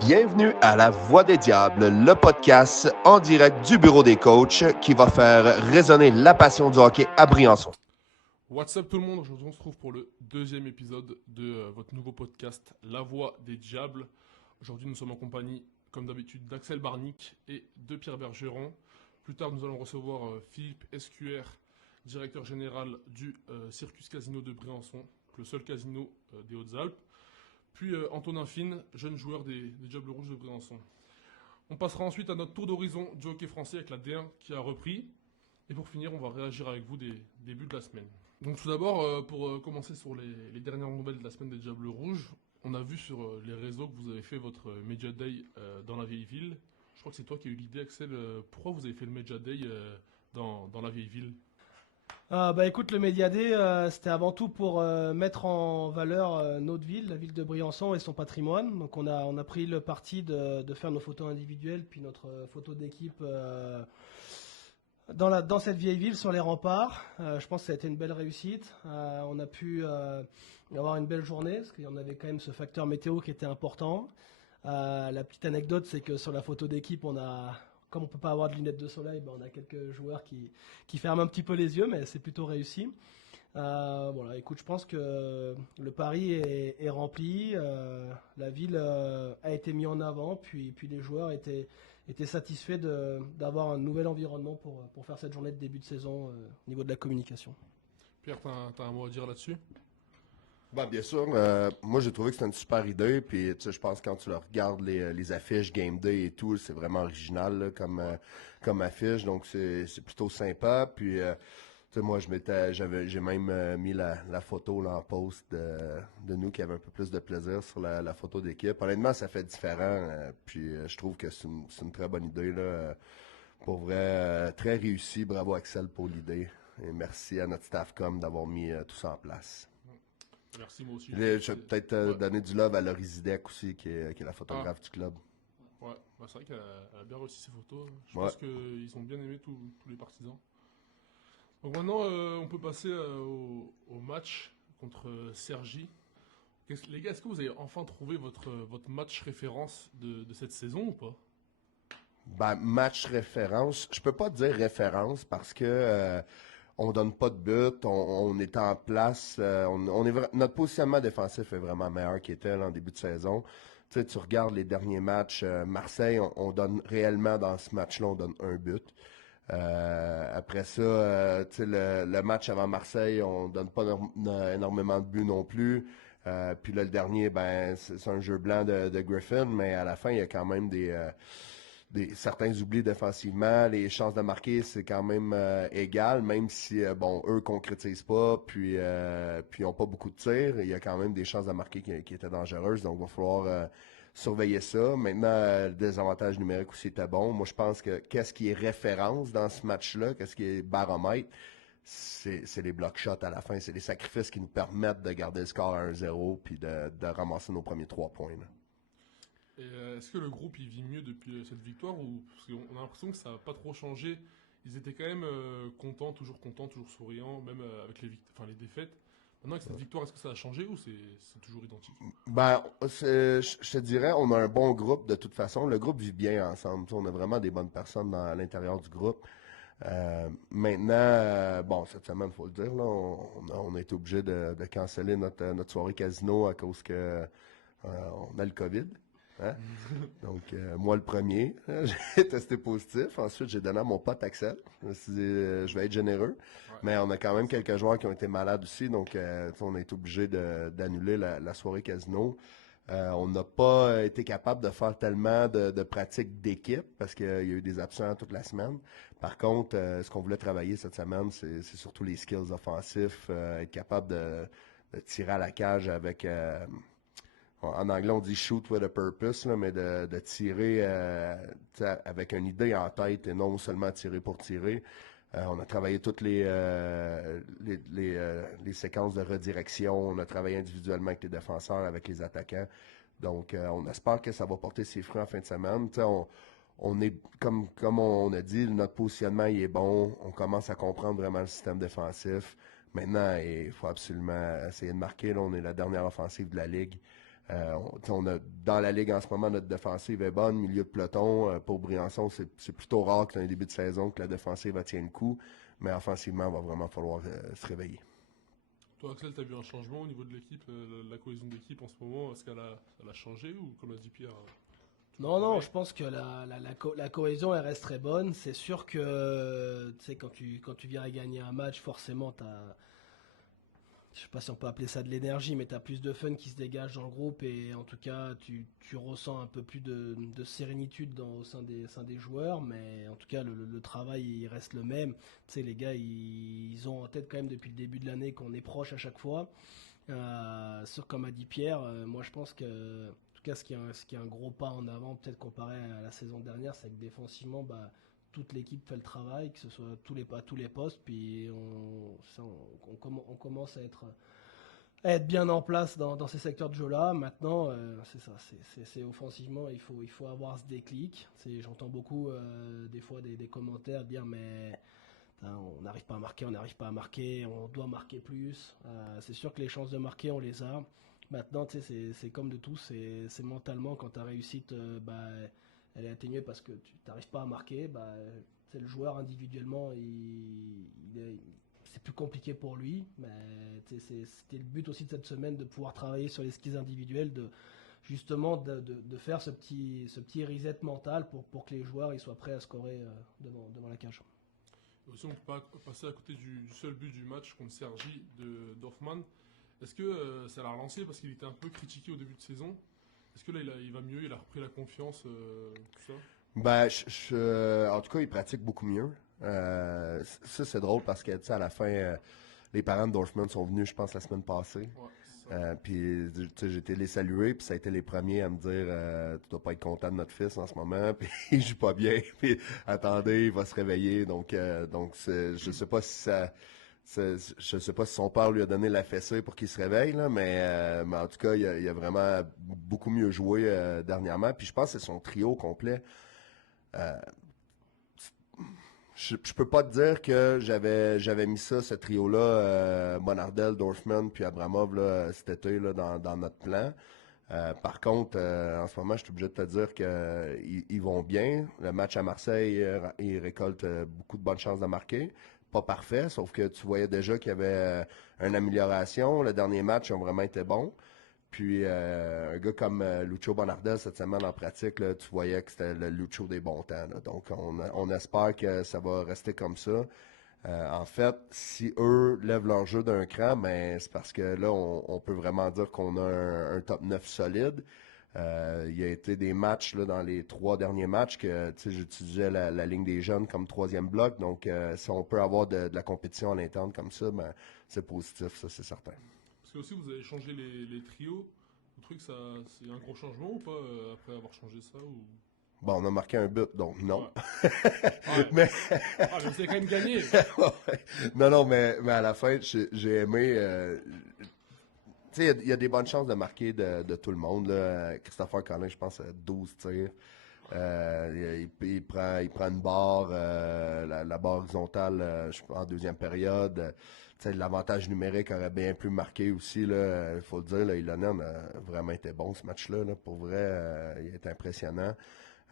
Bienvenue à La Voix des Diables, le podcast en direct du bureau des coachs qui va faire résonner la passion du hockey à Briançon. What's up tout le monde, aujourd'hui on se retrouve pour le deuxième épisode de votre nouveau podcast La Voix des Diables. Aujourd'hui nous sommes en compagnie, comme d'habitude, d'Axel Barnick et de Pierre Bergeron. Plus tard nous allons recevoir Philippe Escuer, directeur général du Circus Casino de Briançon, le seul casino des Hautes-Alpes. Puis Antonin Fine, jeune joueur des Diables Rouges de Briançon. On passera ensuite à notre tour d'horizon du hockey français avec la D1 qui a repris. Et pour finir, on va réagir avec vous des débuts de la semaine. Donc tout d'abord, pour commencer sur les dernières nouvelles de la semaine des Diables Rouges, on a vu sur les réseaux que vous avez fait votre Media Day dans la vieille ville. Je crois que c'est toi qui as eu l'idée, Axel. Pourquoi vous avez fait le Media Day dans la vieille ville? Écoute, le Media Day, c'était avant tout pour mettre en valeur notre ville, la ville de Briançon et son patrimoine. Donc on a pris le parti de faire nos photos individuelles, puis notre photo d'équipe dans cette vieille ville sur les remparts. Je pense que ça a été une belle réussite. On a pu avoir une belle journée, parce qu'il y en avait quand même ce facteur météo qui était important. La petite anecdote, c'est que sur la photo d'équipe, comme on peut pas avoir de lunettes de soleil, on a quelques joueurs qui ferment un petit peu les yeux, mais c'est plutôt réussi. Voilà, écoute, je pense que le pari est rempli, la ville a été mise en avant, puis les joueurs étaient satisfaits d'avoir un nouvel environnement pour faire cette journée de début de saison au niveau de la communication. Pierre, t'as un mot à dire là-dessus? Bien sûr, moi j'ai trouvé que c'était une super idée, puis je pense que quand tu regardes les affiches Game Day et tout, c'est vraiment original là, comme affiche, donc c'est plutôt sympa. Puis moi j'ai même mis la photo là, en post de nous qui avait un peu plus de plaisir sur la photo d'équipe. Honnêtement, ça fait différent, puis je trouve que c'est une très bonne idée là, pour vrai, très réussi. Bravo Axel pour l'idée, et merci à notre staff d'avoir mis tout ça en place. Merci, moi aussi. Je vais peut-être donner du love à Laurie Zidek aussi, qui est la photographe du club. Ouais, c'est vrai qu'elle a bien réussi ses photos. Je Ouais. pense qu'ils ont bien aimé tous les partisans. Donc maintenant, on peut passer au match contre Cergy. Les gars, est-ce que vous avez enfin trouvé votre match référence de cette saison ou pas? Match référence, je peux pas dire référence parce que on donne pas de but, on est en place, notre positionnement défensif est vraiment meilleur qu'il était là, en début de saison. Tu regardes les derniers matchs, Marseille, on donne réellement dans ce match-là, on donne un but. Après ça, le match avant Marseille, on donne pas énormément de buts non plus. Puis là, le dernier, c'est un jeu blanc de Griffin, mais à la fin, il y a quand même certains oublis défensivement. Les chances de marquer, c'est quand même égal, même si, eux concrétisent pas, puis ils n'ont pas beaucoup de tirs. Il y a quand même des chances de marquer qui étaient dangereuses, donc il va falloir surveiller ça. Maintenant, le désavantage numérique aussi était bon. Moi, je pense que qu'est-ce qui est référence dans ce match-là, qu'est-ce qui est baromètre, c'est les block shots à la fin. C'est les sacrifices qui nous permettent de garder le score à 1-0 puis de ramasser nos premiers 3 points. Là. Et est-ce que le groupe il vit mieux depuis cette victoire ou parce qu'on a l'impression que ça n'a pas trop changé. Ils étaient quand même contents, toujours souriants, même avec les défaites. Maintenant avec cette victoire, est-ce que ça a changé ou c'est toujours identique? Je te dirais, on a un bon groupe de toute façon. Le groupe vit bien ensemble. On a vraiment des bonnes personnes à l'intérieur du groupe. Maintenant, cette semaine, il faut le dire, là, on a été obligé de canceller notre soirée casino à cause que on a le COVID. Hein? Donc, moi, le premier, j'ai testé positif. Ensuite, j'ai donné à mon pote Axel. Je me suis dit, je vais être généreux. Ouais. Mais on a quand même quelques joueurs qui ont été malades aussi. Donc, on a été obligé d'annuler la soirée casino. On n'a pas été capable de faire tellement de pratiques d'équipe parce qu'il y a eu des absents toute la semaine. Par contre, ce qu'on voulait travailler cette semaine, c'est surtout les skills offensifs, être capable de tirer à la cage avec... en anglais, on dit shoot with a purpose, là, mais de tirer avec une idée en tête et non seulement tirer pour tirer. On a travaillé toutes les séquences de redirection. On a travaillé individuellement avec les défenseurs, avec les attaquants. Donc, on espère que ça va porter ses fruits en fin de semaine. On est, comme on a dit, notre positionnement il est bon. On commence à comprendre vraiment le système défensif. Maintenant, il faut absolument essayer de marquer. Là, on est la dernière offensive de la Ligue. Dans la ligue en ce moment, notre défensive est bonne, milieu de peloton. Pour Briançon, c'est plutôt rare que dans les débuts de saison que la défensive va tienne le coup, mais offensivement, il va vraiment falloir se réveiller. Toi, Axel, tu as vu un changement au niveau de l'équipe, la cohésion d'équipe en ce moment, est-ce qu'elle a changé ou comme l'a dit Pierre Non, je pense que la cohésion elle reste très bonne. C'est sûr que tu sais, quand tu viens à gagner un match, forcément, je sais pas si on peut appeler ça de l'énergie, mais tu as plus de fun qui se dégage dans le groupe et en tout cas, tu ressens un peu plus de sérénitude au sein des joueurs. Mais en tout cas, le travail il reste le même. Tu sais, les gars, ils ont en tête quand même depuis le début de l'année qu'on est proche à chaque fois. Comme a dit Pierre, moi je pense que en tout cas ce qui est un gros pas en avant peut-être comparé à la saison dernière, c'est que défensivement toute l'équipe fait le travail, que ce soit à tous les postes, puis on commence à être bien en place dans ces secteurs de jeu-là. Maintenant, c'est ça, c'est offensivement, il faut avoir ce déclic. J'entends beaucoup des fois des commentaires dire mais on n'arrive pas à marquer, on doit marquer plus. C'est sûr que les chances de marquer, on les a. Maintenant, tu sais, c'est comme de tout, c'est mentalement quand ta réussite, elle est atténuée parce que tu n'arrives pas à marquer. Le joueur individuellement, c'est plus compliqué pour lui. Mais c'était le but aussi de cette semaine de pouvoir travailler sur les skills individuels, justement de faire ce petit reset mental pour que les joueurs ils soient prêts à scorer devant la cage. Aussi, on peut pas passer à côté du seul but du match contre Sergi de Dorfman. Est-ce que ça l'a relancé parce qu'il était un peu critiqué au début de saison? Est-ce que là, il va mieux, il a repris la confiance, tout ça? En tout cas, il pratique beaucoup mieux. Ça, c'est drôle parce que, tu sais, à la fin, les parents de Dorfman sont venus, je pense, la semaine passée. Ouais, Puis, tu sais, j'ai été les saluer, puis ça a été les premiers à me dire tu dois pas être content de notre fils en ce moment, puis il joue pas bien, puis attendez, il va se réveiller. Donc je sais pas si je sais pas si son père lui a donné la fessée pour qu'il se réveille, là, mais en tout cas, il a vraiment beaucoup mieux joué dernièrement. Puis je pense que c'est son trio complet. Je peux pas te dire que j'avais mis ce trio-là, Bonardel, Dorfman, puis Abramov là, cet été là, dans notre plan. Par contre, en ce moment, je suis obligé de te dire qu'ils vont bien. Le match à Marseille, ils récoltent beaucoup de bonnes chances de marquer. Pas parfait, sauf que tu voyais déjà qu'il y avait une amélioration. Le dernier match, ils ont vraiment été bons. Puis un gars comme Lucho Bonardel, cette semaine en pratique, là, tu voyais que c'était le Lucho des bons temps. Là. Donc on espère que ça va rester comme ça. En fait, si eux lèvent leur jeu d'un cran, ben, c'est parce que là, on peut vraiment dire qu'on a un top 9 solide. Il y a été des matchs là, dans les 3 derniers matchs que j'utilisais la ligne des jeunes comme troisième bloc. Donc, si on peut avoir de la compétition à l'interne comme ça, ben, c'est positif, ça, c'est certain. Parce que aussi, vous avez changé les trios. Vous trouvez que c'est un gros changement ou pas après avoir changé ça ou... Bon, on a marqué un but, donc non. Ouais. mais mais vous avez quand même gagné. non, mais à la fin, j'ai aimé. Tu sais, il y a des bonnes chances de marquer de tout le monde. Là. Christopher Collin, je pense, a 12 tirs. Il prend une barre, la barre horizontale en deuxième période. L'avantage numérique aurait bien pu marquer aussi. Il faut le dire, là, Ilonen a vraiment été bon ce match-là. Là. Pour vrai, il est impressionnant.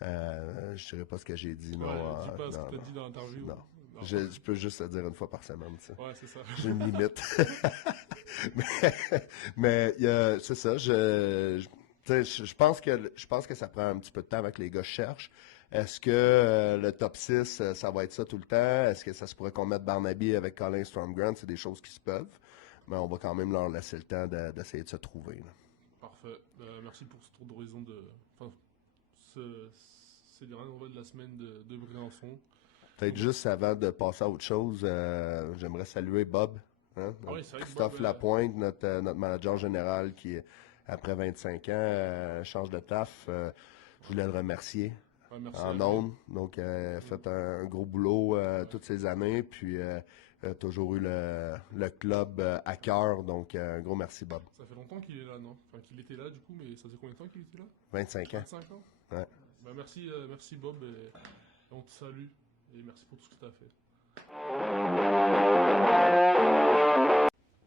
Je dirais pas ce que j'ai dit. Ouais, non, dis pas ce non, que tu as non, dit dans l'interview. non. Non. Je peux juste le dire une fois par semaine. Ça. Ouais, c'est ça. J'ai une limite. mais c'est ça. Je pense que ça prend un petit peu de temps avec les gars cherchent. Est-ce que le top 6, ça va être ça tout le temps? Est-ce que ça se pourrait qu'on mette Barnaby avec Colin Stromgren? C'est des choses qui se peuvent. Mais on va quand même leur laisser le temps d'essayer de se trouver. Là. Parfait. Merci pour ce tour d'horizon Enfin, ces dernières nouvelles de la semaine de Briançon. Peut-être juste avant de passer à autre chose, j'aimerais saluer Bob. Hein, oui, c'est vrai que Christophe Bob, Lapointe, notre manager général qui, après 25 ans, change de taf. Je voulais le remercier merci en ondes. Donc, il a fait un gros boulot toutes ces années. Puis, a toujours eu le club à cœur. Donc, un gros merci, Bob. Ça fait longtemps qu'il est là, non? Enfin, qu'il était là, du coup, mais ça faisait combien de temps qu'il était là? 25 ans. 25 ans? Ouais. Merci Bob, et on te salue. Et merci pour tout ce que tu as fait.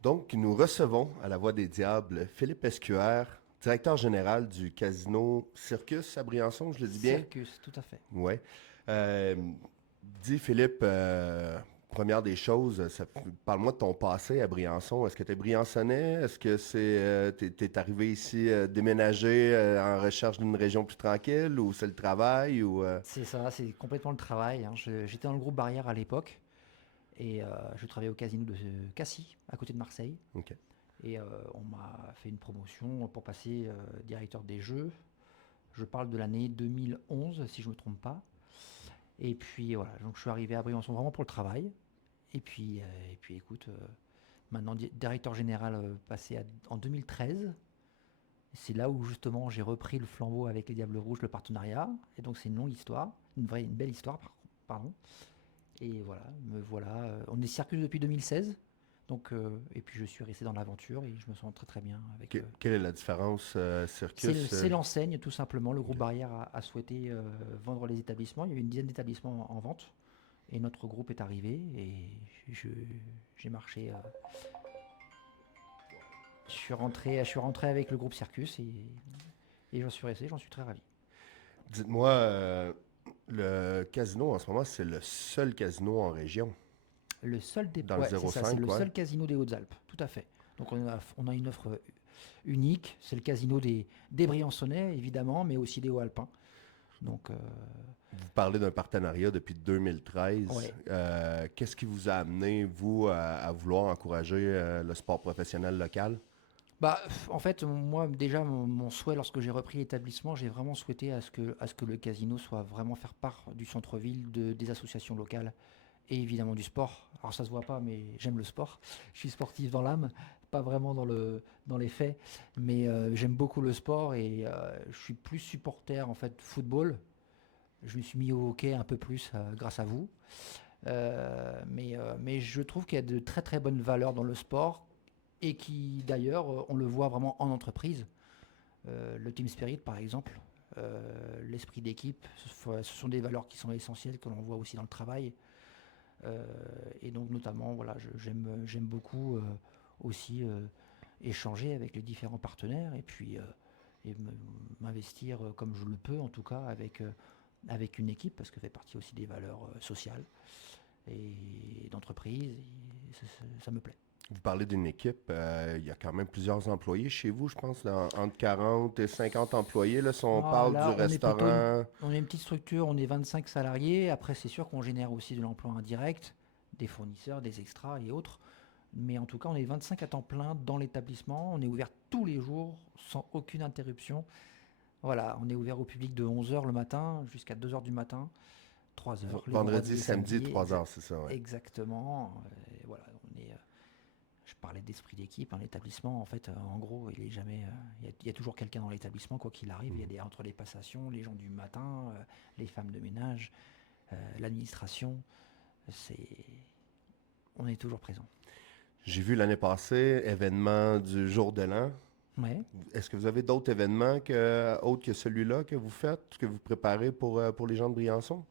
Donc, nous recevons à la Voix des Diables Philippe Escuère, directeur général du casino Circus à Briançon, je le dis bien? Circus, tout à fait. Oui. Dis Philippe, première des choses, parle-moi de ton passé à Briançon. Est-ce que tu es briançonnais? Est-ce que t'es arrivé ici déménager en recherche d'une région plus tranquille ou c'est le travail ou C'est ça, c'est complètement le travail, hein. J'étais dans le groupe Barrière à l'époque et je travaillais au casino de Cassis, à côté de Marseille. OK. Et on m'a fait une promotion pour passer directeur des jeux. Je parle de l'année 2011, si je ne me trompe pas. Et puis voilà, donc je suis arrivé à Briançon vraiment pour le travail. Et puis écoute, maintenant directeur général en 2013. C'est là où justement j'ai repris le flambeau avec les Diables Rouges, le partenariat. Et donc c'est une longue histoire, une belle histoire, pardon. Et voilà, me voilà. On est Circus depuis 2016. Donc, et puis je suis resté dans l'aventure et je me sens très très bien avec. Quelle est la différence, Circus? C'est l'enseigne tout simplement. Le groupe Barrière a souhaité vendre les établissements. Il y avait une dizaine d'établissements en vente et notre groupe est arrivé et j'ai marché. Je suis rentré avec le groupe Circus et j'en suis resté. J'en suis très ravi. Dites-moi, le casino en ce moment, c'est le seul casino en région. Le seul Dans le 05, c'est le ouais. seul casino des Hautes-Alpes, tout à fait. Donc on a une offre unique. C'est le casino des Briançonnais, évidemment, mais aussi des Hauts-Alpins. Donc, Vous parlez d'un partenariat depuis 2013. Ouais. Qu'est-ce qui vous a amené, vous, à vouloir encourager le sport professionnel local? en fait, moi, déjà, mon souhait, lorsque j'ai repris l'établissement, j'ai vraiment souhaité à ce que le casino soit vraiment faire part du centre-ville, des associations locales et évidemment du sport. Alors ça se voit pas, mais j'aime le sport. Je suis sportif dans l'âme, pas vraiment dans les faits, mais j'aime beaucoup le sport et je suis plus supporter en fait football. Je me suis mis au hockey un peu plus grâce à vous. Mais je trouve qu'il y a de très très bonnes valeurs dans le sport et qui d'ailleurs on le voit vraiment en entreprise. Le team spirit par exemple, l'esprit d'équipe, ce sont des valeurs qui sont essentielles que l'on voit aussi dans le travail. Et donc notamment voilà, j'aime beaucoup aussi échanger avec les différents partenaires et puis m'investir comme je le peux en tout cas avec une équipe parce que ça fait partie aussi des valeurs sociales et d'entreprise et ça me plaît. Vous parlez d'une équipe, il y a quand même plusieurs employés chez vous, je pense, entre 40 et 50 employés, là, si on parle Là, du restaurant. On est une petite structure, on est 25 salariés. Après, c'est sûr qu'on génère aussi de l'emploi indirect, des fournisseurs, des extras et autres. Mais en tout cas, on est 25 à temps plein dans l'établissement. On est ouvert tous les jours, sans aucune interruption. Voilà, on est ouvert au public de 11h le matin jusqu'à 2h du matin, 3h. Vendredi, samedi, 3h, c'est ça, ouais. Exactement. Voilà, je parlais d'esprit d'équipe, l'établissement, en fait, en gros, il est jamais, il y a toujours quelqu'un dans l'établissement, quoi qu'il arrive. Il y a entre les passations, les gens du matin, les femmes de ménage, l'administration, on est toujours présent. J'ai vu l'année passée, événement du jour de l'an. Ouais. Est-ce que vous avez d'autres événements autres que celui-là que vous faites, que vous préparez pour les gens de Briançon?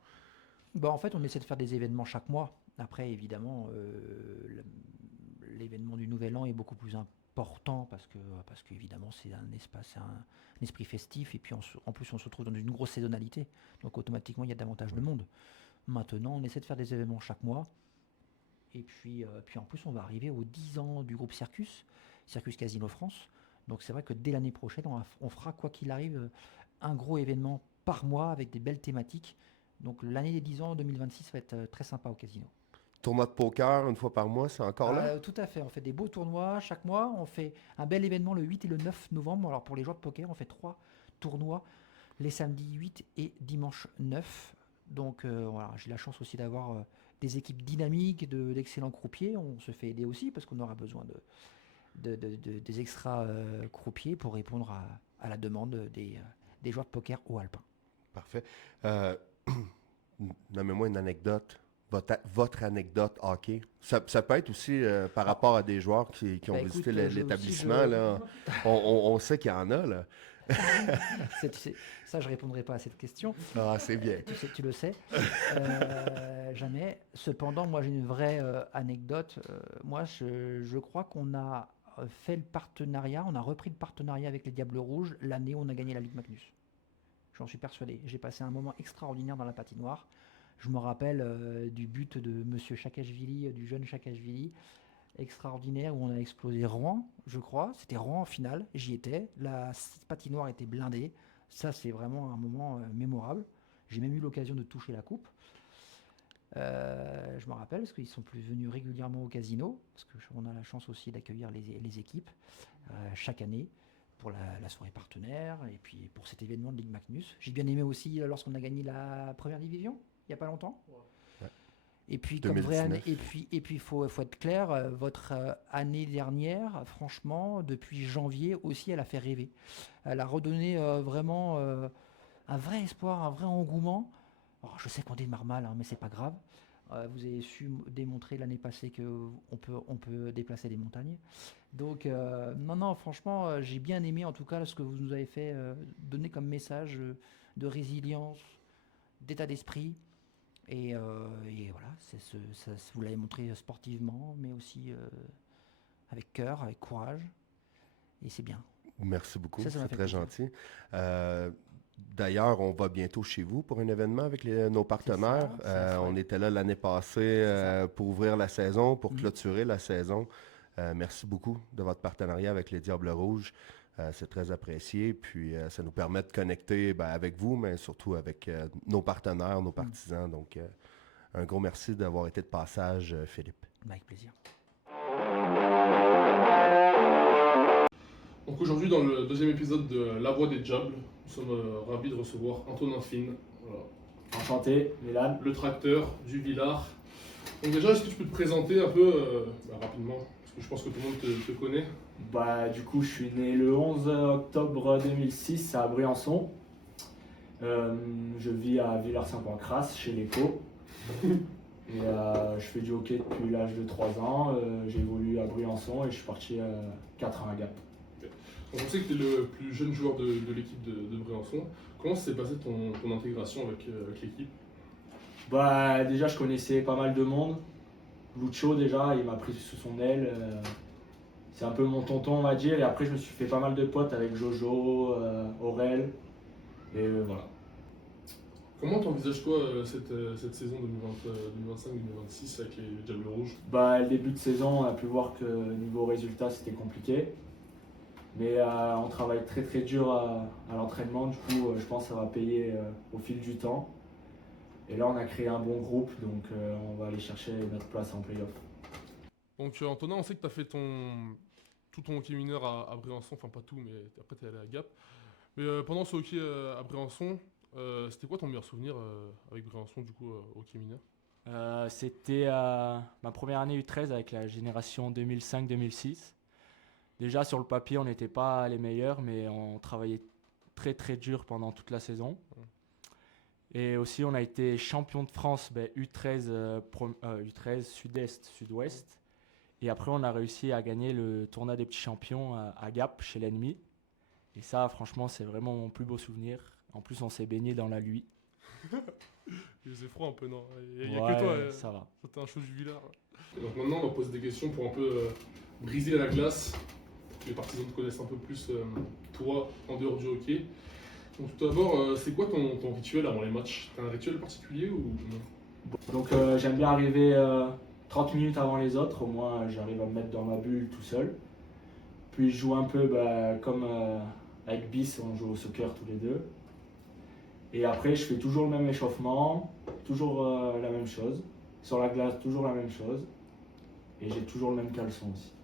En fait, on essaie de faire des événements chaque mois. Après, évidemment, l'événement du Nouvel An est beaucoup plus important parce qu'évidemment, c'est un esprit festif et puis en plus, on se retrouve dans une grosse saisonnalité. Donc, automatiquement, il y a davantage de monde. Maintenant, on essaie de faire des événements chaque mois. Et puis en plus, on va arriver aux 10 ans du groupe Circus Casino France. Donc, c'est vrai que dès l'année prochaine, on fera, quoi qu'il arrive, un gros événement par mois avec des belles thématiques. Donc, l'année des 10 ans, 2026, va être très sympa au casino. Tournoi de poker une fois par mois, c'est encore là? Tout à fait. On fait des beaux tournois chaque mois. On fait un bel événement le 8 et le 9 novembre. Alors, pour les joueurs de poker, on fait 3 tournois les samedis 8 et dimanche 9. Donc, voilà, j'ai la chance aussi d'avoir des équipes dynamiques, d'excellents croupiers. On se fait aider aussi parce qu'on aura besoin des extra croupiers pour répondre à la demande des joueurs de poker au alpin. Parfait. Nommez-moi une anecdote. Votre anecdote hockey. Ça peut être aussi par rapport à des joueurs qui ont visité l'établissement. Là. On sait qu'il y en a. Là. Ça, je ne répondrai pas à cette question. Ah, c'est bien. Tu le sais. Jamais. Cependant, moi, j'ai une vraie anecdote. Moi, je crois qu'on a fait le partenariat, on a repris le partenariat avec les Diables Rouges l'année où on a gagné la Ligue Magnus. J'en suis persuadé. J'ai passé un moment extraordinaire dans la patinoire. Je me rappelle du but de Monsieur Chakashvili, du jeune Chakashvili, extraordinaire, où on a explosé Rouen, je crois. C'était Rouen en finale, j'y étais. La patinoire était blindée. Ça, c'est vraiment un moment mémorable. J'ai même eu l'occasion de toucher la coupe. Je me rappelle, parce qu'ils sont plus venus régulièrement au casino, parce qu'on a la chance aussi d'accueillir les équipes chaque année pour la soirée partenaire et puis pour cet événement de Ligue Magnus. J'ai bien aimé aussi lorsqu'on a gagné la première division, il n'y a pas longtemps. Ouais. Et puis, 2019. comme vraie année, et puis faut être clair, votre année dernière, franchement, depuis janvier aussi, elle a fait rêver. Elle a redonné vraiment un vrai espoir, un vrai engouement. Alors, je sais qu'on démarre mal, hein, mais c'est pas grave. Vous avez su démontrer l'année passée qu'on peut déplacer des montagnes. Donc, non, franchement, j'ai bien aimé en tout cas ce que vous nous avez fait donner comme message de résilience, d'état d'esprit. Et voilà, vous l'avez montré sportivement, mais aussi avec cœur, avec courage. Et c'est bien. Merci beaucoup, Ça m'a c'est fait très plaisir. gentil. D'ailleurs, on va bientôt chez vous pour un événement avec nos partenaires. C'est ça. On était là l'année passée pour ouvrir la saison, pour Mhm. clôturer la saison. Merci beaucoup de votre partenariat avec les Diables Rouges. C'est très apprécié. Puis ça nous permet de connecter avec vous, mais surtout avec nos partenaires, nos partisans. Donc, un gros merci d'avoir été de passage, Philippe. Avec plaisir. Donc aujourd'hui, dans le deuxième épisode de La Voix des Diables, nous sommes ravis de recevoir Antonin Fine, voilà, Enchanté, Milan. le tracteur du Villard. Donc déjà, est-ce que tu peux te présenter un peu rapidement, parce que je pense que tout le monde te connaît. Du coup, je suis né le 11 octobre 2006 à Briançon. Je vis à Villars-Saint-Pancrace, chez l'Éco. Et je fais du hockey depuis l'âge de 3 ans. J'ai évolué à Briançon et je suis parti 4 ans à Gap. Donc, on sait que tu es le plus jeune joueur de l'équipe de Briançon. Comment s'est passée ton intégration avec l'équipe? Déjà, je connaissais pas mal de monde. Lucho, déjà, il m'a pris sous son aile. C'est un peu mon tonton, on va dire. Et après, je me suis fait pas mal de potes avec Jojo, Aurel. Et voilà. Comment t'envisages-toi cette saison 2025-2026 avec les Diables Rouges? Le début de saison, on a pu voir que niveau résultat, c'était compliqué. Mais on travaille très très dur à l'entraînement. Du coup, je pense que ça va payer au fil du temps. Et là, on a créé un bon groupe, donc on va aller chercher notre place en play-off. Donc Antonin, on sait que tu as fait tout ton hockey mineur à Briançon, enfin pas tout, mais après tu es allé à Gap. Mais pendant ce hockey à Briançon, c'était quoi ton meilleur souvenir avec Briançon du coup hockey mineur? C'était ma première année U13 avec la génération 2005-2006. Déjà sur le papier, on n'était pas les meilleurs, mais on travaillait très très dur pendant toute la saison. Et aussi, on a été champion de France U13, U13 Sud-Est, Sud-Ouest. Et après, on a réussi à gagner le tournoi des petits champions à Gap, chez l'ennemi. Et ça, franchement, c'est vraiment mon plus beau souvenir. En plus, on s'est baigné dans la Lui. Il faisait froid un peu, non? Il n'y a Ouais, que toi, ça va. c'était un show du Villard. Donc maintenant, on va poser des questions pour un peu briser la glace. Que les partisans te connaissent un peu plus, toi, en dehors du hockey. Donc tout d'abord, c'est quoi ton rituel avant les matchs? T'as un rituel particulier ou non? Donc j'aime bien arriver 30 minutes avant les autres, au moins j'arrive à me mettre dans ma bulle tout seul. Puis je joue un peu comme avec Bis, on joue au soccer tous les deux. Et après je fais toujours le même échauffement, toujours la même chose. Sur la glace, toujours la même chose. Et j'ai toujours le même caleçon aussi.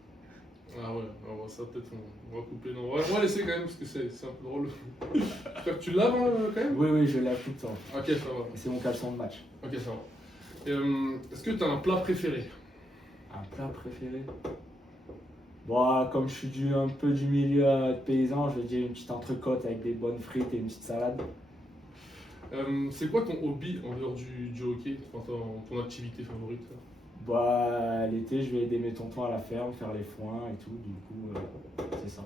Ah ouais, alors ça peut-être on va couper. Non, on va laisser quand même parce que c'est un peu drôle. J'espère que tu le laves quand même? Oui, je lave tout le temps. Ok, ça va. Et c'est mon caleçon de match. Ok, ça va. Et, est-ce que tu as un plat préféré? Un plat préféré? Comme je suis un peu du milieu de paysan, je vais dire une petite entrecôte avec des bonnes frites et une petite salade. C'est quoi ton hobby en dehors du hockey, enfin, ton activité favorite? L'été, je vais aider mes tontons à la ferme, faire les foins et tout, du coup, c'est ça.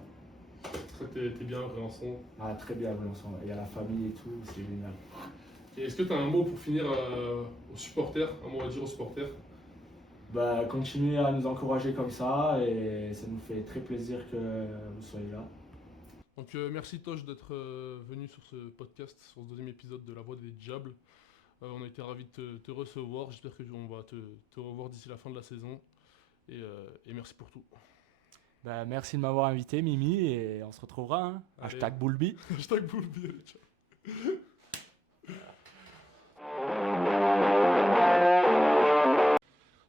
T'es bien à Briançon. Ah, très bien, Briançon. Il y a la famille et tout, c'est génial. Et est-ce que tu as un mot pour finir aux supporters, un mot à dire aux supporters? continuez à nous encourager comme ça et ça nous fait très plaisir que vous soyez là. Donc merci Tosh d'être venu sur ce podcast, sur ce deuxième épisode de La Voix des Diables. On a été ravis de te recevoir, j'espère qu'on va te revoir d'ici la fin de la saison. Et merci pour tout. Merci de m'avoir invité, Mimi, et on se retrouvera. Hein. Hashtag Boulby. Hashtag Boulby, allez, ciao.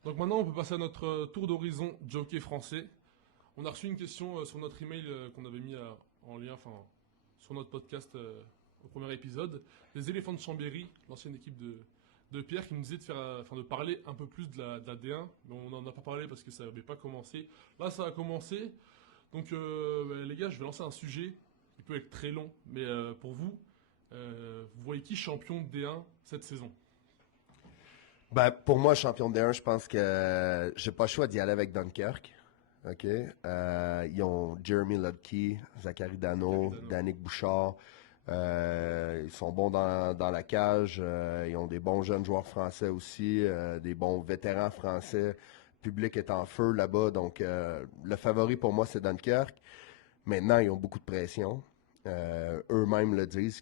Donc maintenant, on peut passer à notre tour d'horizon jockey français. On a reçu une question sur notre email qu'on avait mis en lien sur notre podcast au premier épisode. Les éléphants de Chambéry, l'ancienne équipe de Pierre, qui nous disait de parler un peu plus de la D1. Mais on n'en a pas parlé parce que ça n'avait pas commencé. Là, ça a commencé. Donc les gars, je vais lancer un sujet qui peut être très long. Mais pour vous, vous voyez qui champion de D1 cette saison? Pour moi, champion de D1, je pense que j'ai pas le choix d'y aller avec Dunkerque. OK. Ils ont Jeremy Ludke, Zachary Dano, Danick Bouchard. Ils sont bons dans la cage. Ils ont des bons jeunes joueurs français aussi, des bons vétérans français. Le public est en feu là-bas. Donc, le favori pour moi, c'est Dunkerque. Maintenant, ils ont beaucoup de pression. Eux-mêmes le disent,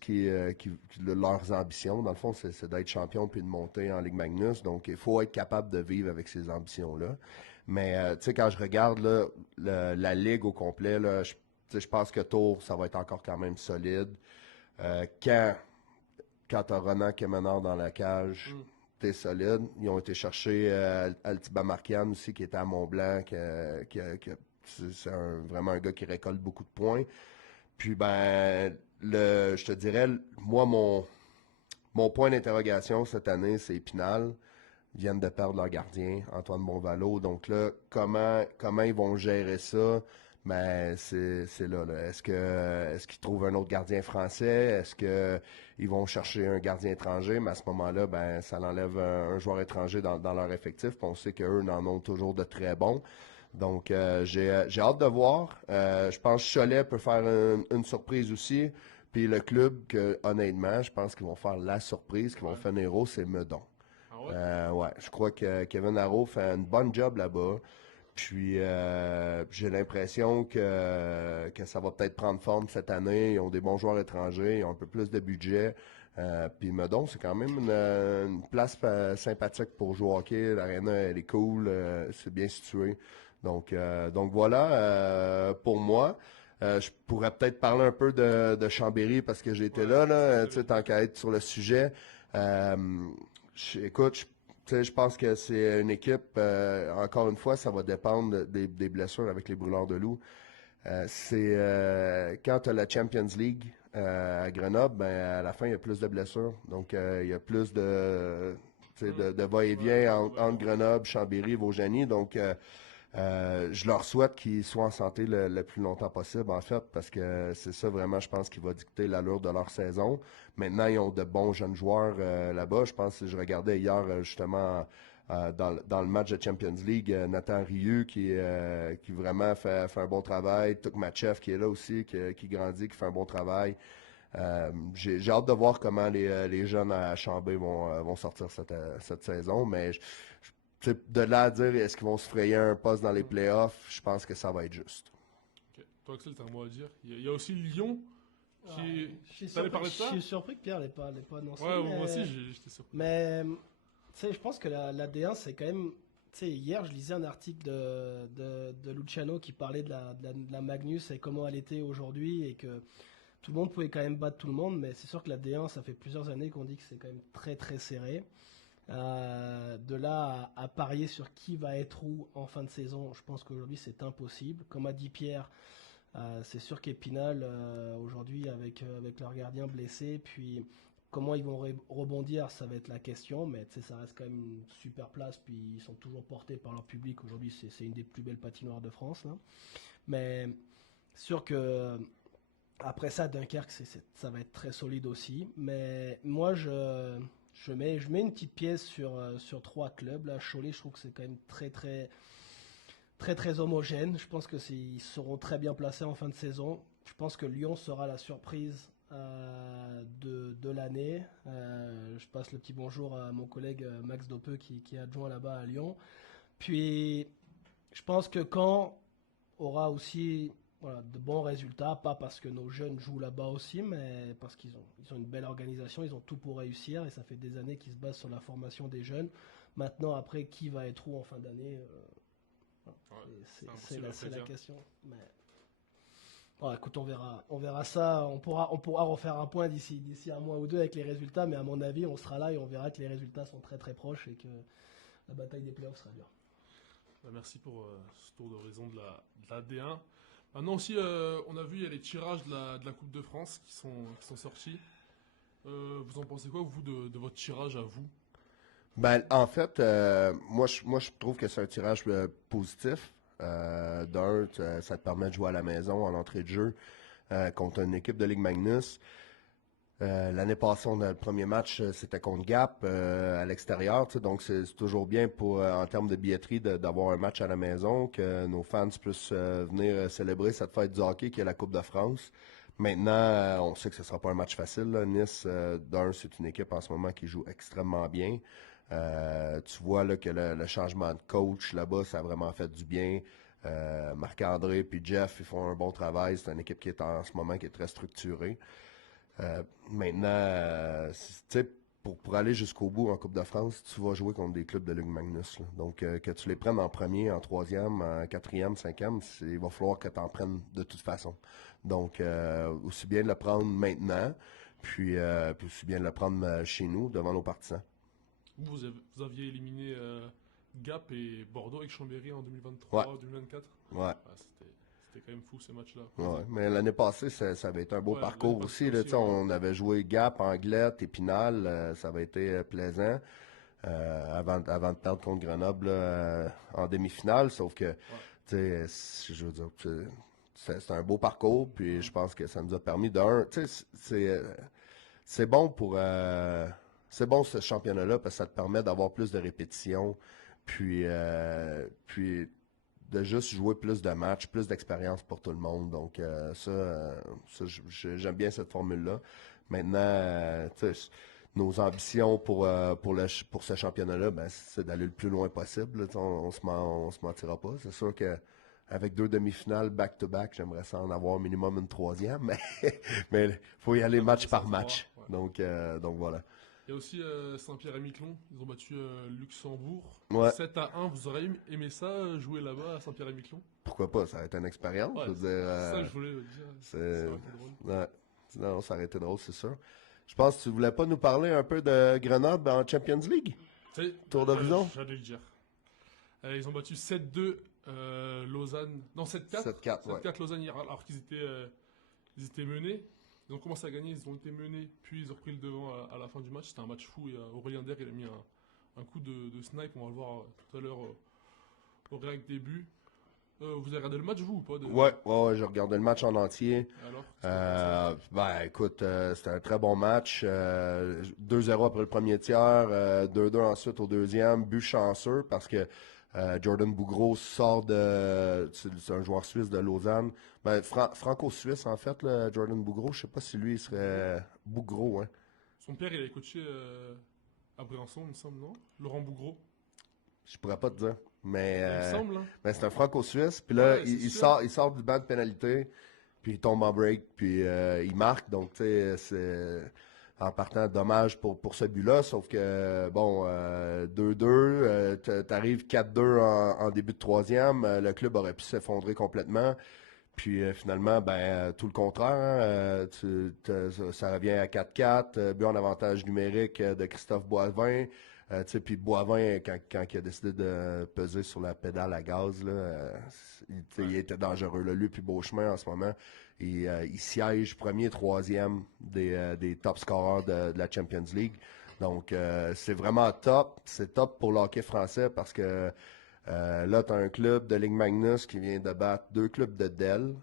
leurs ambitions, dans le fond, c'est d'être champion puis de monter en Ligue Magnus. Donc, il faut être capable de vivre avec ces ambitions-là. Mais, tu sais, quand je regarde là, la Ligue au complet, là, je pense que Tours, ça va être encore quand même solide. Quand tu as Ronan Kemenard dans la cage, t'es solide. Ils ont été chercher Altiba Markian aussi, qui était à Mont-Blanc, c'est vraiment un gars qui récolte beaucoup de points. Puis, je te dirais, moi, mon point d'interrogation cette année, c'est Épinal. Ils viennent de perdre leur gardien, Antoine Bonvalo. Donc là, comment ils vont gérer ça? C'est là. Est-ce qu'ils trouvent un autre gardien français? Est-ce qu'ils vont chercher un gardien étranger? Mais à ce moment-là, ça enlève un joueur étranger dans leur effectif. Puis on sait qu'eux en ont toujours de très bons. Donc, j'ai hâte de voir. Je pense que Cholet peut faire une surprise aussi. Puis le club, honnêtement, je pense qu'ils vont faire la surprise, qu'ils vont faire un héros, c'est Meudon. Ouais, je crois que Kevin Haro fait une bonne job là-bas. Puis, j'ai l'impression que ça va peut-être prendre forme cette année. Ils ont des bons joueurs étrangers, ils ont un peu plus de budget. Puis Meudon, c'est quand même une place sympathique pour jouer au hockey. L'aréna, elle est cool, c'est bien situé. Donc voilà, pour moi. Je pourrais peut-être parler un peu de Chambéry parce que j'étais là, tu sais, tant qu'à être sur le sujet. Écoute, je pense que c'est une équipe, encore une fois, ça va dépendre des blessures avec les Brûleurs de Loup. Quand tu as la Champions League à Grenoble, à la fin, il y a plus de blessures. Donc, il y a plus de va-et-vient entre Grenoble, Chambéry, Vaujany. Donc, je leur souhaite qu'ils soient en santé le plus longtemps possible, en fait, parce que c'est ça vraiment, je pense, qui va dicter l'allure de leur saison. Maintenant, ils ont de bons jeunes joueurs là-bas. Je pense que je regardais hier, justement, dans le match de Champions League, Nathan Rieu qui vraiment fait un bon travail. Tukmachev qui est là aussi, qui grandit, qui fait un bon travail. J'ai hâte de voir comment les jeunes à Chambé vont sortir cette saison, mais de là à dire est-ce qu'ils vont se frayer un poste dans les playoffs, je pense que ça va être juste. Okay. Toi, Axel, t'as un mot à dire. Il y a aussi Lyon qui. T'allais parler de ça? Je suis surpris que Pierre l'ait pas annoncé. Ouais, moi aussi, j'étais surpris. Mais tu sais, je pense que la D1, c'est quand même. Tu sais, hier, je lisais un article de Luciano qui parlait de la Magnus et comment elle était aujourd'hui et que tout le monde pouvait quand même battre tout le monde, mais c'est sûr que la D1, ça fait plusieurs années qu'on dit que c'est quand même très très serré. De là à parier sur qui va être où en fin de saison, je pense qu'aujourd'hui c'est impossible. Comme a dit Pierre, c'est sûr qu'Épinal aujourd'hui avec leur gardien blessé, puis comment ils vont rebondir, ça va être la question, mais ça reste quand même une super place, puis ils sont toujours portés par leur public. Aujourd'hui c'est une des plus belles patinoires de France, là. Mais sûr que après ça, Dunkerque, ça va être très solide aussi. Mais moi, je mets une petite pièce sur trois clubs. Là, Cholet, je trouve que c'est quand même très, très, très, très homogène. Je pense qu'ils seront très bien placés en fin de saison. Je pense que Lyon sera la surprise de l'année. Je passe le petit bonjour à mon collègue Max Dopeux qui est adjoint là-bas à Lyon. Puis, je pense que quand on aura aussi de bons résultats, pas parce que nos jeunes jouent là-bas aussi, mais parce ils ont une belle organisation, ils ont tout pour réussir et ça fait des années qu'ils se basent sur la formation des jeunes. Maintenant, après, qui va être où en fin d'année, c'est la question. Mais écoute, on verra ça. On pourra refaire un point d'ici un mois ou deux avec les résultats, mais à mon avis, on sera là et on verra que les résultats sont très très proches et que la bataille des playoffs sera dure. Merci pour ce tour d'horizon de la D1. Maintenant aussi, on a vu, il y a les tirages de la Coupe de France qui sont sortis. Vous en pensez quoi, vous, de votre tirage à vous? Ben, en fait, moi, je trouve que c'est un tirage positif. Ça te permet de jouer à la maison en entrée de jeu contre une équipe de Ligue Magnus. L'année passée, le premier match, c'était contre Gap à l'extérieur. Donc, c'est toujours bien en termes de billetterie d'avoir un match à la maison, que nos fans puissent venir célébrer cette fête du hockey qui est la Coupe de France. Maintenant, on sait que ce ne sera pas un match facile. Là. Nice, c'est une équipe en ce moment qui joue extrêmement bien. Tu vois là, que le changement de coach là-bas, ça a vraiment fait du bien. Marc-André et Jeff, ils font un bon travail. C'est une équipe qui est en ce moment qui est très structurée. Maintenant, tu sais, pour aller jusqu'au bout en Coupe de France, tu vas jouer contre des clubs de Ligue Magnus. Là. Donc, que tu les prennes en premier, en troisième, en quatrième, cinquième, il va falloir que tu en prennes de toute façon. Donc, aussi bien de le prendre maintenant, puis aussi bien de le prendre chez nous, devant nos partisans. Vous aviez éliminé Gap et Bordeaux avec Chambéry en 2023-2024. Ouais. C'était quand même fou ces matchs-là. Ouais, mais l'année passée, ça avait été un beau parcours aussi. Là, on avait joué Gap, Anglette, Épinal. Ça avait été plaisant avant de perdre contre Grenoble en demi-finale. Sauf que, je veux dire, c'est un beau parcours. Puis je pense que ça nous a permis c'est bon c'est bon ce championnat-là parce que ça te permet d'avoir plus de répétitions. Puis de juste jouer plus de matchs, plus d'expérience pour tout le monde. Donc, j'aime bien cette formule-là. Maintenant, nos ambitions pour ce championnat-là, c'est d'aller le plus loin possible. On se mentira pas. C'est sûr qu'avec 2 demi-finales back-to-back, j'aimerais ça en avoir au minimum une 3e, mais il faut y aller match par match. Donc voilà. Il y a aussi Saint-Pierre et Miquelon, ils ont battu Luxembourg. Ouais. 7-1, vous auriez aimé ça, jouer là-bas à Saint-Pierre et Miquelon? Pourquoi pas, ça aurait été une expérience. Ouais, je veux dire, c'est ça que je voulais dire. Ça aurait été drôle. Ouais. Non, ça aurait été drôle, c'est sûr. Je pense que tu voulais pas nous parler un peu de Grenoble en Champions League? Tour d'horizon? J'allais le dire. Ils ont battu 7-2 Lausanne. Non, 7-4. 7-4 Lausanne hier, alors qu'ils étaient menés. Ils ont commencé à gagner, ils ont été menés, puis ils ont repris le devant à la fin du match. C'était un match fou. Et Aurélien Der, il a mis un coup de snipe. On va le voir tout à l'heure au réact début. Vous avez regardé le match, vous, ou pas? Ouais, j'ai regardé le match en entier. Alors, écoute, c'était un très bon match. 2-0 après le premier tiers, 2-2 ensuite au deuxième. But chanceux parce que Jordan Bougros sort c'est un joueur suisse de Lausanne. Franco-suisse, en fait, là, Jordan Bougros. Je sais pas si lui, il serait Bougros, hein. Son père, il avait coaché à Briançon, il me semble, non? Laurent Bougros. Je pourrais pas te dire. Mais, il me semble, hein. Mais c'est un franco-suisse. Puis là, Ouais, il sort du banc de pénalité. Puis il tombe en break. Puis il marque. Donc, tu sais, c'est en partant dommage pour ce but-là. Sauf que, bon, 2-2. T'arrives 4-2 en début de troisième. Le club aurait pu s'effondrer complètement. Puis finalement, tout le contraire. Ça revient à 4-4. But en avantage numérique de Christophe Boivin. Puis Boivin, quand il a décidé de peser sur la pédale à gaz, là, il était dangereux. Là. Lui puis Beauchemin, en ce moment, il siège premier, troisième des top scoreurs de la Champions League. Donc, c'est vraiment top. C'est top pour le hockey français parce que là, tu as un club de Ligue Magnus qui vient de battre 2 clubs de Dell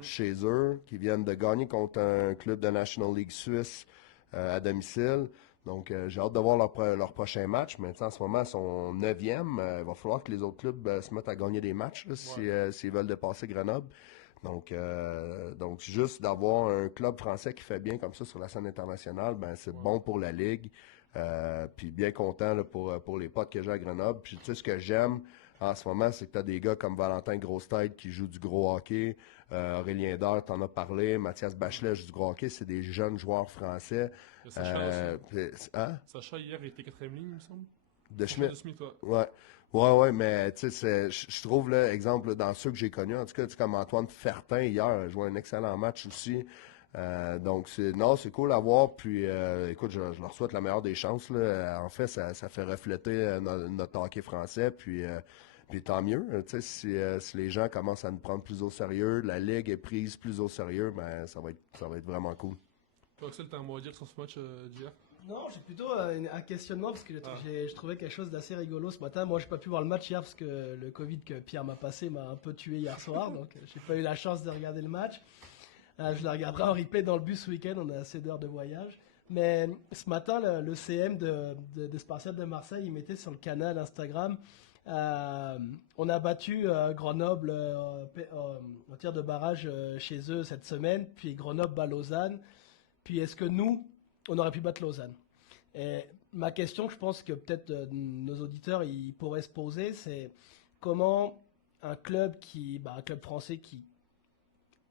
chez eux, qui viennent de gagner contre un club de National League suisse à domicile. Donc, j'ai hâte de voir leur prochain match. Mais en ce moment, ils sont 9e. Il va falloir que les autres clubs se mettent à gagner des matchs là, s'ils veulent dépasser Grenoble. Donc juste d'avoir un club français qui fait bien comme ça sur la scène internationale, c'est bon pour la Ligue. Puis bien content là, pour les potes que j'ai à Grenoble. Puis tu sais, ce que j'aime, c'est que en ce moment, c'est que tu as des gars comme Valentin Grosse-Tête qui joue du gros hockey, Aurélien Daure, t'en as parlé, Mathias Bachelet joue du gros hockey, c'est des jeunes joueurs français. Il y a Sacha aussi. Hein? Sacha, hier, il était 4e ligne, il me semble. De Sacha Schmidt. De Smith, ouais. Ouais. Ouais, mais tu sais, je trouve, là, exemple, là, dans ceux que j'ai connus, en tout cas, tu sais, comme Antoine Fertin hier, a joué un excellent match aussi. Donc, c'est cool à voir. Puis, écoute, je leur souhaite la meilleure des chances. Là. En fait, ça fait refléter notre hockey français. Puis tant mieux. Tu sais, si les gens commencent à nous prendre plus au sérieux, la Ligue est prise plus au sérieux, ben, ça va être vraiment cool. Toi, Axel, t'as un mot à dire sur ce match d'hier? Non, j'ai plutôt un questionnement parce que je trouvais quelque chose d'assez rigolo ce matin. Moi, j'ai pas pu voir le match hier parce que le Covid que Pierre m'a passé m'a un peu tué hier soir, donc j'ai pas eu la chance de regarder le match. Je la regarderai en replay dans le bus ce week-end, on a assez d'heures de voyage. Mais ce matin, le CM de Spartiates de Marseille, il mettait sur le canal Instagram, on a battu Grenoble en tir de barrage chez eux cette semaine, puis Grenoble bat Lausanne. Puis est-ce que nous, on aurait pu battre Lausanne? Et ma question, je pense que peut-être nos auditeurs ils pourraient se poser, c'est comment un club un club français qui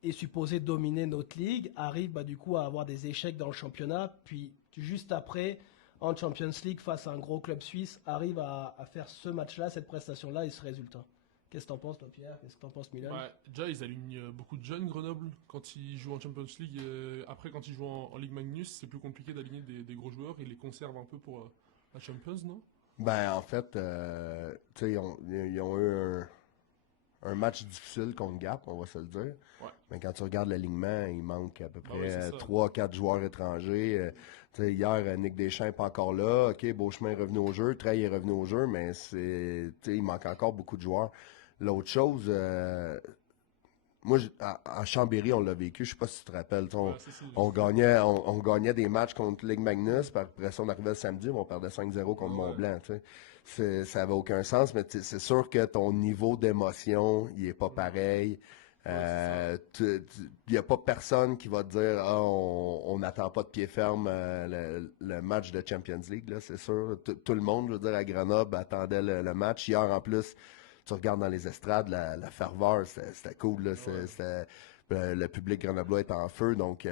est supposé dominer notre ligue arrive du coup à avoir des échecs dans le championnat, puis juste après en Champions League face à un gros club suisse arrive à faire ce match-là, cette prestation-là et ce résultat. Qu'est-ce que t'en penses, toi, Pierre? Qu'est-ce que t'en penses, Milan? Ouais, déjà, ils alignent beaucoup de jeunes, Grenoble, quand ils jouent en Champions League. Après, quand ils jouent en Ligue Magnus, c'est plus compliqué d'aligner des gros joueurs. Ils les conservent un peu pour la Champions, non? Ben, en fait, tu sais, ils ont eu un match difficile contre Gap, on va se le dire. Ouais. Mais quand tu regardes l'alignement, il manque à peu Ah oui, près c'est ça. 3-4 joueurs étrangers. Tu sais, hier, Nick Deschamps n'est pas encore là. OK, Beauchemin est revenu au jeu. Trey est revenu au jeu, mais il manque encore beaucoup de joueurs. L'autre chose, moi, à Chambéry, on l'a vécu. Je sais pas si tu te rappelles. Ouais, On gagnait des matchs contre Ligue Magnus. Par après ça, on arrivait le samedi, mais on perdait 5-0 contre Mont-Blanc. Tu sais. Ça avait aucun sens, mais c'est sûr que ton niveau d'émotion, il est pas pareil. Il n'y a pas personne qui va te dire on n'attend pas de pied ferme le match de Champions League, là, c'est sûr. Tout le monde, je veux dire, à Grenoble attendait le match. Hier, en plus, tu regardes dans les estrades, la ferveur, c'était cool. Là, le public grenoblois est en feu, donc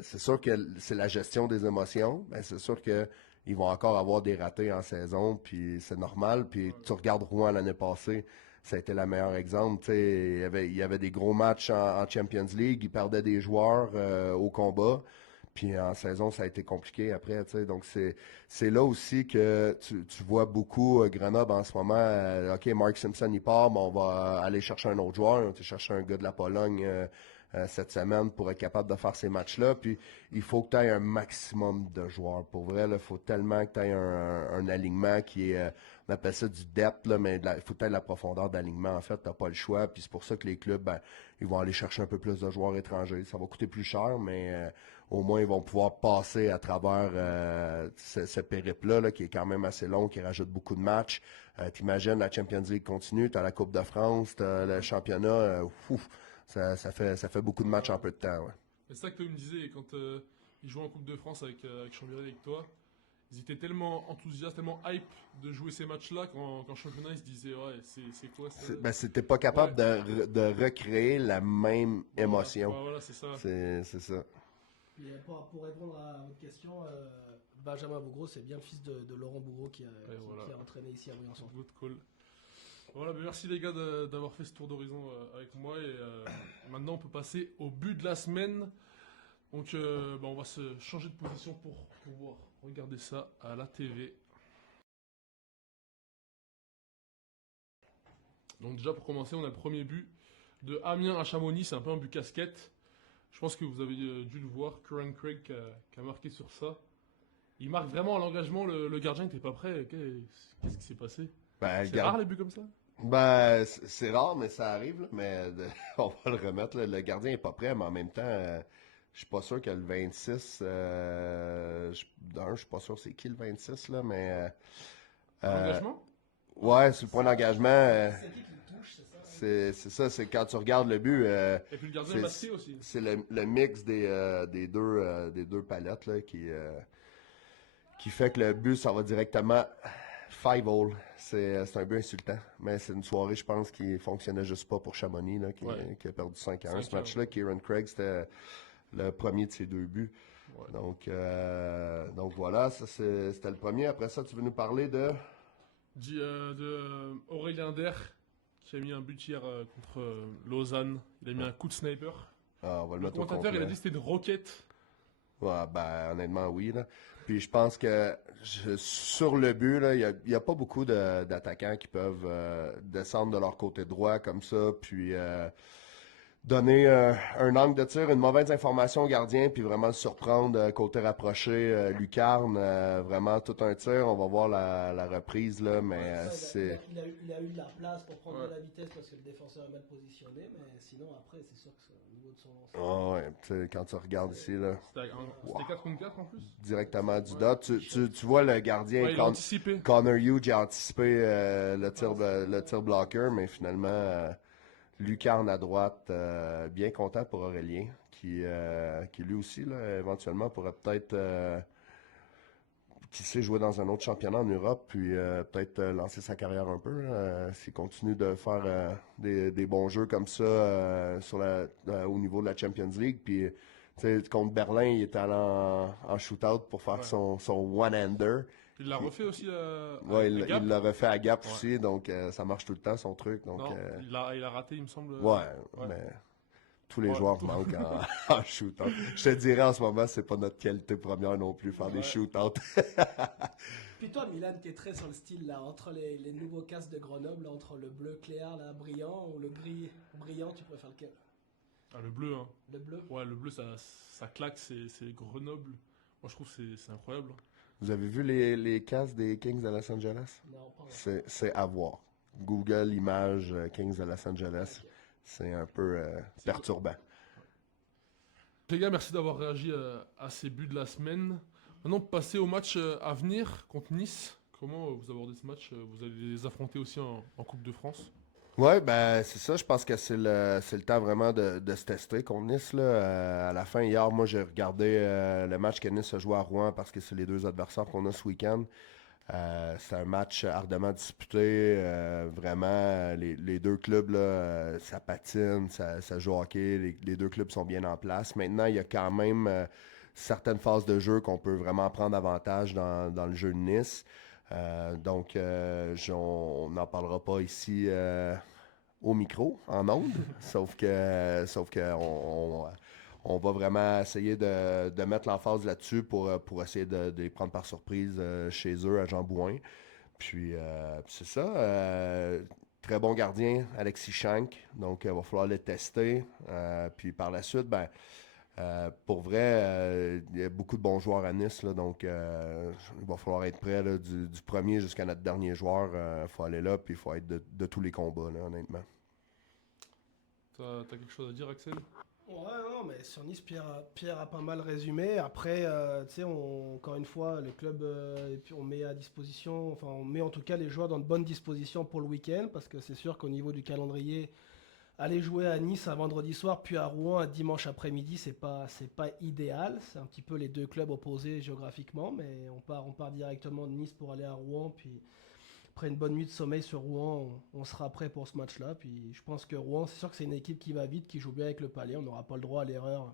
c'est sûr que c'est la gestion des émotions, mais c'est sûr que ils vont encore avoir des ratés en saison, puis c'est normal. Puis tu regardes Rouen l'année passée, ça a été le meilleur exemple. Il y avait des gros matchs en Champions League, ils perdaient des joueurs au combat. Puis en saison, ça a été compliqué après. Donc c'est là aussi que tu vois beaucoup Grenoble en ce moment. OK, Mark Simpson, il part, mais on va aller chercher un autre joueur. On va chercher un gars de la Pologne cette semaine pour être capable de faire ces matchs-là. Puis il faut que tu aies un maximum de joueurs. Pour vrai, il faut tellement que tu aies un alignement qui est, on appelle ça du depth, là, mais il faut que tu aies la profondeur d'alignement. En fait, tu n'as pas le choix. Puis c'est pour ça que les clubs, ils vont aller chercher un peu plus de joueurs étrangers. Ça va coûter plus cher, mais au moins ils vont pouvoir passer à travers ce périple-là, là, qui est quand même assez long, qui rajoute beaucoup de matchs. T'imagines, la Champions League continue, tu as la Coupe de France, tu as le championnat. Ça fait beaucoup de matchs en peu de temps. Ouais. C'est ça que toi me disais quand ils jouaient en Coupe de France avec Chambéry avec toi. Ils étaient tellement enthousiastes, tellement hype de jouer ces matchs-là qu'en championnat ils se disaient ouais c'est quoi ça? C'était pas capable de recréer la même émotion. Ouais, voilà, c'est ça. C'est ça. Puis, pour répondre à votre question, Benjamin Bougreau, c'est bien le fils de Laurent Bougreau qui a entraîné ici à Briançon. Good call. Voilà, merci les gars d'avoir fait ce tour d'horizon avec moi. Et maintenant, on peut passer au but de la semaine. Donc, on va se changer de position pour pouvoir regarder ça à la TV. Donc, déjà, pour commencer, on a le premier but de Amiens à Chamonix. C'est un peu un but casquette. Je pense que vous avez dû le voir. Curran Craig qui a marqué sur ça. Il marque vraiment à l'engagement. Le gardien n'était pas prêt. Qu'est-ce qui s'est passé? C'est rare les buts comme ça? C'est rare, mais ça arrive. Là, mais on va le remettre. Là. Le gardien n'est pas prêt, mais en même temps, je suis pas sûr que le 26. Je suis pas sûr c'est qui le 26, là, mais. L'engagement? Ouais, sur le point d'engagement. C'est qui le touche, c'est ça? C'est ça, c'est quand tu regardes le but. Et puis le gardien est masqué aussi. C'est le mix des deux palettes là, qui fait que le but, ça va directement 5-hole, c'est un peu insultant, mais c'est une soirée, je pense, qui fonctionnait juste pas pour Chamonix, là, qui a perdu 5-1. Ce 5-1. match-là, Kieran Craig, c'était le premier de ses 2 buts. Ouais. Donc voilà, ça c'était le premier. Après ça, tu veux nous parler de... Aurélien Der, qui a mis un but hier contre Lausanne. Il a mis un coup de sniper. Ah, on va le Le mettre au commentateur, il a complet. dit que c'était une roquette. Ouais, ben, honnêtement, oui, là. Puis je pense que sur le but, là, il y a pas beaucoup d'attaquants qui peuvent descendre de leur côté droit comme ça, puis donner un angle de tir, une mauvaise information au gardien, puis vraiment le surprendre côté rapproché, lucarne, vraiment tout un tir. On va voir la reprise, là, mais c'est... Il a eu de la place pour prendre Ouais. de la vitesse parce que le défenseur est mal positionné, mais sinon après c'est sûr que c'est au niveau de son lancer. Ah ouais, tu sais, quand tu regardes ici, là, C'était 4 contre 4 en plus. directement du Ouais. dot, tu vois le gardien, Ouais, il a anticipé. Connor Hughes a anticipé le tir blocker, mais finalement, lucarne à droite, bien content pour Aurélien, qui lui aussi, là, éventuellement, pourrait peut-être, qui sait, jouer dans un autre championnat en Europe, puis peut-être lancer sa carrière un peu, là, s'il continue de faire des bons jeux comme ça au niveau de la Champions League, puis... Tu sais, contre Berlin, il était allé en shootout pour faire Ouais. son one-hander. Il l'a refait aussi Ouais, à il Gap. l'a refait à Gap Ouais. aussi, donc ça marche tout le temps son truc. Donc, Non, il a raté, il me semble. ouais, Ouais. mais tous les Ouais, joueurs tout- manquent en shootout. Je te dirais en ce moment, c'est pas notre qualité première non plus, faire des Ouais. shootouts. Puis toi, Milan, qui est très sur le style là, entre les nouveaux casques de Grenoble, là, entre le bleu clair là, brillant ou le gris brillant, tu préfères lequel? Ah, le bleu, hein. Le bleu? Ouais, le bleu, ça claque, c'est Grenoble. Moi, je trouve que c'est incroyable. Vous avez vu les casques des Kings de Los Angeles? Non, pas encore. C'est à voir. Google Images Kings de Los Angeles, Ok. c'est un peu perturbant. Les gars, merci d'avoir réagi à ces buts de la semaine. Maintenant, passer au match à venir contre Nice. Comment vous abordez ce match? Vous allez les affronter aussi en Coupe de France? Ouais, ben c'est ça, je pense que c'est le temps vraiment de se tester contre Nice. Là. À la fin, hier, moi j'ai regardé le match que Nice a joué à Rouen parce que c'est les 2 adversaires qu'on a ce week-end. C'est un match ardemment disputé. Vraiment, les 2 clubs, là, ça patine, ça joue au hockey. Les 2 clubs sont bien en place. Maintenant, il y a quand même certaines phases de jeu qu'on peut vraiment prendre avantage dans le jeu de Nice. Donc, on n'en parlera pas ici au micro, en ondes, sauf que on va vraiment essayer de mettre l'emphase là-dessus pour essayer de les prendre par surprise chez eux à Jean-Bouin. Puis, c'est ça. Très bon gardien, Alexis Schenk. Donc, il va falloir le tester. Puis, par la suite, ben, pour vrai, il y a beaucoup de bons joueurs à Nice, là, donc il va falloir être prêt là, du premier jusqu'à notre dernier joueur. Il faut aller là, puis il faut être de tous les combats, là, honnêtement. T'as quelque chose à dire, Axel? Ouais, non, mais sur Nice, Pierre a pas mal résumé. Après, tu sais, encore une fois, le club, et puis on met à disposition, enfin, on met en tout cas les joueurs dans de bonnes dispositions pour le week-end, parce que c'est sûr qu'au niveau du calendrier, aller jouer à Nice un vendredi soir, puis à Rouen un dimanche après-midi, c'est pas idéal. C'est un petit peu les 2 clubs opposés géographiquement, mais on part directement de Nice pour aller à Rouen, puis après une bonne nuit de sommeil sur Rouen, on sera prêt pour ce match-là. Puis je pense que Rouen, c'est sûr que c'est une équipe qui va vite, qui joue bien avec le palais. On n'aura pas le droit à l'erreur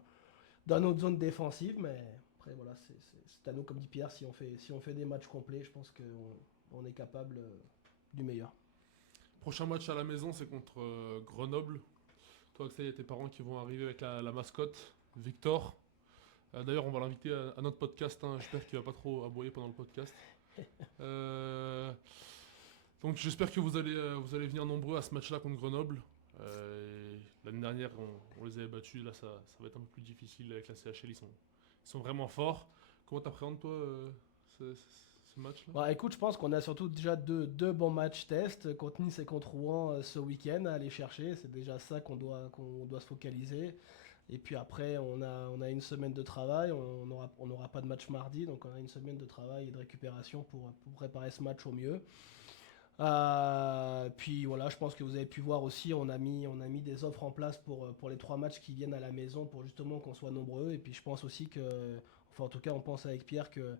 dans notre zone défensive, mais après voilà, c'est à nous, comme dit Pierre, si on fait des matchs complets, je pense qu'on est capable du meilleur. Prochain match à la maison, c'est contre Grenoble. Toi, Axel, il y a tes parents qui vont arriver avec la mascotte, Victor. D'ailleurs, on va l'inviter à notre podcast. Hein. J'espère qu'il va pas trop aboyer pendant le podcast. Donc, j'espère que vous allez venir nombreux à ce match-là contre Grenoble. L'année dernière, on les avait battus. Là, ça va être un peu plus difficile avec la CHL. Ils sont vraiment forts. Comment t'appréhendes, toi, ce match-là? Bah écoute, je pense qu'on a surtout déjà deux bons matchs test contre Nice et contre Rouen ce week-end à aller chercher. C'est déjà ça qu'on doit se focaliser. Et puis après, on a une semaine de travail. On n'aura pas de match mardi, donc on a une semaine de travail et de récupération pour préparer ce match au mieux. Puis voilà, je pense que vous avez pu voir aussi, on a mis des offres en place pour les 3 matchs qui viennent à la maison pour justement qu'on soit nombreux. Et puis je pense aussi que, enfin en tout cas on pense avec Pierre que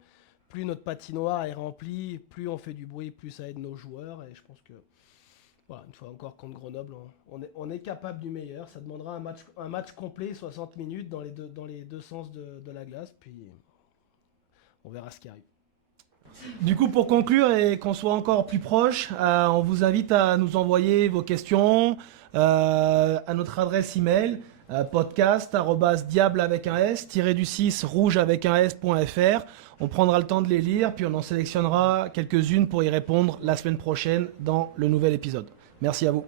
plus notre patinoire est remplie, plus on fait du bruit, plus ça aide nos joueurs. Et je pense que, voilà, une fois encore contre Grenoble, on est capable du meilleur. Ça demandera un match complet, 60 minutes dans les deux sens de la glace. Puis on verra ce qui arrive. Du coup, pour conclure et qu'on soit encore plus proche, on vous invite à nous envoyer vos questions à notre adresse email podcast@diable avec un s -du6 rouge avec un s.fr. On prendra le temps de les lire, puis on en sélectionnera quelques-unes pour y répondre la semaine prochaine dans le nouvel épisode. Merci à vous.